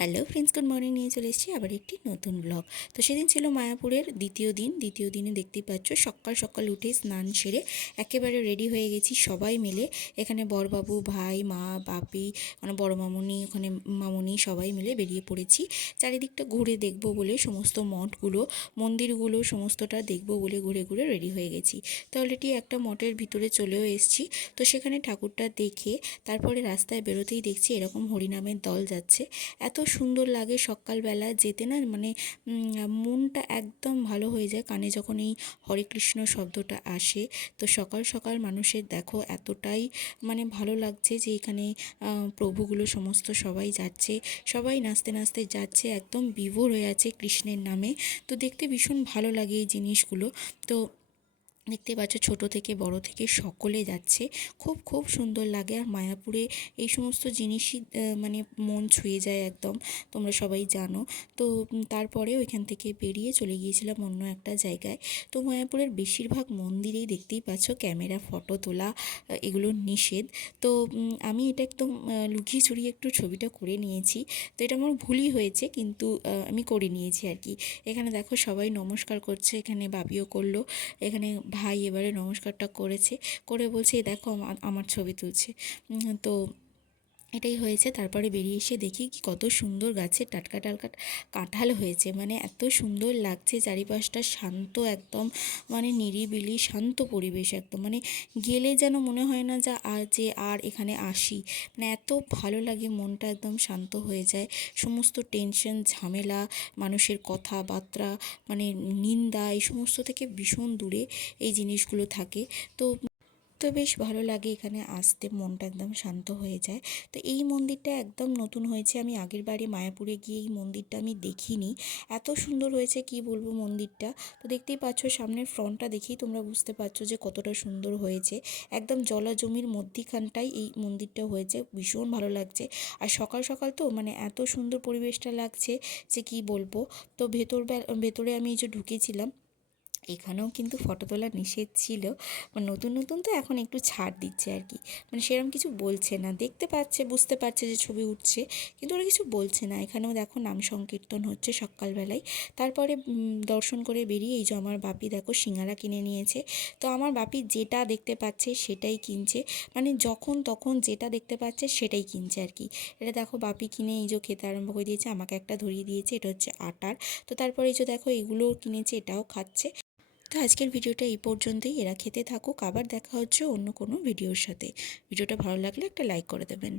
Hello friends, good morning. নিয়ে চলে এসেছি আবার একটি নতুন ব্লগ। তো সেদিন ছিল মায়াপুরের দ্বিতীয় দিনে দেখতেই পাচ্ছ সকাল সকাল উঠে স্নান সেরে একেবারে রেডি হয়ে গেছি সবাই মিলে। এখানে বরবাবু, ভাই, মা, বাপি, মানে বড় মামুনি, ওখানে মামুনি, সবাই মিলে বেরিয়ে পড়েছি চারিদিকটা ঘুরে দেখব বলে। সমস্ত মঠগুলো, মন্দিরগুলো সমস্তটা দেখব বলে ঘুরে ঘুরে রেডি হয়ে গেছি। তো অলরেডি একটা মঠের ভিতরে চলেও এসেছি। তো সেখানে ঠাকুরটা দেখে তারপরে রাস্তায় বেরোতেই দেখছি এরকম হরিনামের দল যাচ্ছে। এত সুন্দর লাগে সকালবেলা যেতে, না মানে মনটা একদম ভালো হয়ে যায় কানে যখন এই হরে কৃষ্ণ শব্দটা আসে। তো সকাল সকাল মানুষের দেখো এতটাই মানে ভালো লাগছে যে এখানে প্রভুগুলো সমস্ত সবাই যাচ্ছে, সবাই নাচতে নাচতে যাচ্ছে, একদম বিভোর হয়ে আছে কৃষ্ণের নামে। তো দেখতে ভীষণ ভালো লাগে এই জিনিসগুলো। তো দেখতে পাচ্ছ ছোট থেকে বড় থেকে সকলে যাচ্ছে, খুব খুব সুন্দর লাগে। আর মায়াপুরে এই সমস্ত জিনিসই মানে মন ছুঁয়ে যায় একদম, তোমরা সবাই জানো। তো তারপরে ওইখান থেকে বেরিয়ে চলে গিয়েছিলাম অন্য একটা জায়গায়। তো মায়াপুরের বেশিরভাগ মন্দিরেই দেখতেই পাচ্ছ ক্যামেরা, ফটো তোলা এগুলো নিষেধ। তো আমি এটা একদম লুকিয়ে চুরিয়ে একটু ছবিটা করে নিয়েছি। তো এটা আমার ভুলই হয়েছে, কিন্তু আমি করে নিয়েছি আর কি। এখানে দেখো সবাই নমস্কার করছে, এখানে বাবিও করলো, এখানে ভাই এবারে নমস্কারটা করেছে, করে বলছে এই দেখো আমার আমার ছবি তুলছে। তো এটাই হয়েছে। তারপরে বেরিয়ে এসে দেখি কি কত সুন্দর গাছে টাটকা টাটকা কাঁঠাল হয়েছে, মানে এত সুন্দর লাগছে চারিপাশটা শান্ত একদম, মানে নিরিবিলি শান্ত পরিবেশ একদম, মানে গেলে যেন মনে হয় না আর এখানে আসি, মানে এত ভালো লাগে, মনটা একদম শান্ত হয়ে যায়। সমস্ত টেনশন ঝামেলা, মানুষের কথাবার্তা, মানে নিন্দা, এই সমস্ত থেকে ভীষণ দূরে এই জিনিসগুলো থাকে। তো বেশ ভালো লাগে এখানে আসতে, মনটা একদম শান্ত হয়ে যায়। তো এই মন্দিরটা একদম নতুন হয়েছে, আমি আগের বারে মায়াপুরে গিয়ে এই মন্দিরটা আমি দেখিনি। এত সুন্দর হয়েছে কি বলবো মন্দিরটা। তো দেখতেই পাচ্ছ সামনের ফ্রন্টটা দেখেই তোমরা বুঝতে পারছো যে কতটা সুন্দর হয়েছে। একদম জলাজমির মধ্যিখানটায় এই মন্দিরটা হয়েছে, ভীষণ ভালো লাগছে। আর সকাল সকাল তো মানে এত সুন্দর পরিবেশটা লাগছে যে কি বলবো। তো ভেতরে আমি এই যে ঢুকেছিলাম, এখানেও কিন্তু ফটো তোলা নিষেধ ছিল। মানে নতুন নতুন তো এখন একটু ছাড় দিচ্ছে আর কি, মানে সেরকম কিছু বলছে না, দেখতে পাচ্ছে বুঝতে পারছে যে ছবি উঠছে, কিন্তু ওরা কিছু বলছে না। এখানেও দেখো নাম সংকীর্তন হচ্ছে সকালবেলায়। তারপরে দর্শন করে বেরিয়ে এই যে আমার বাপি দেখো সিঙ্গারা কিনে নিয়েছে। তো আমার বাপি যেটা দেখতে পাচ্ছে সেটাই কিনছে, মানে যখন তখন যেটা দেখতে পাচ্ছে সেটাই কিনছে আর কি। এটা দেখো বাপি কিনে এই যে খেতে আরম্ভ করে দিয়েছে, আমাকে একটা ধরিয়ে দিয়েছে, এটা হচ্ছে আটার। তো তারপরে এই যে দেখো এগুলোও কিনেছে, এটাও খাচ্ছে। তো আজকের ভিডিওটা এই পর্যন্তই, এরা খেতে থাকুক, আবার দেখা হচ্ছে অন্য কোনো ভিডিওর সাথে। ভিডিওটা ভালো লাগলে একটা লাইক করে দেবেন।